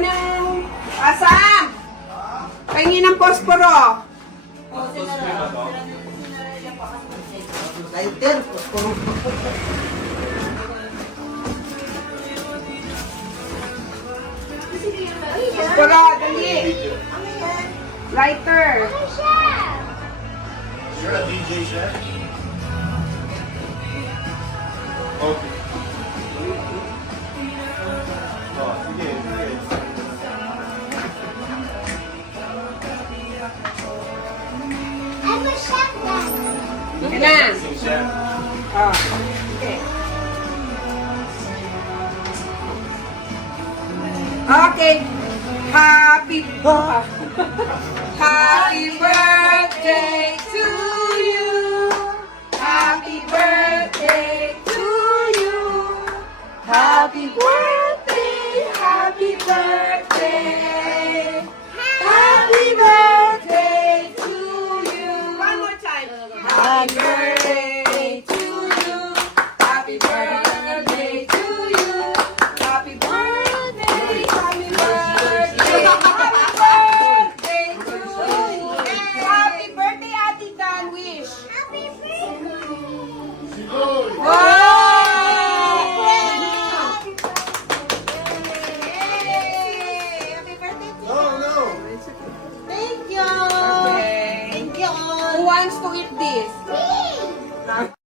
ng... Asam! Pahingi ng posporo. Lighter, posporo. Posporo, dali. Lighter. You're a DJ, chef? Okay. Oh, sige, sige. I'm a chef then. Yan na. Si chef. Oh. Okay. Okay. Happy Happy birthday to you. Happy birthday to you. Happy birthday. Happy birthday.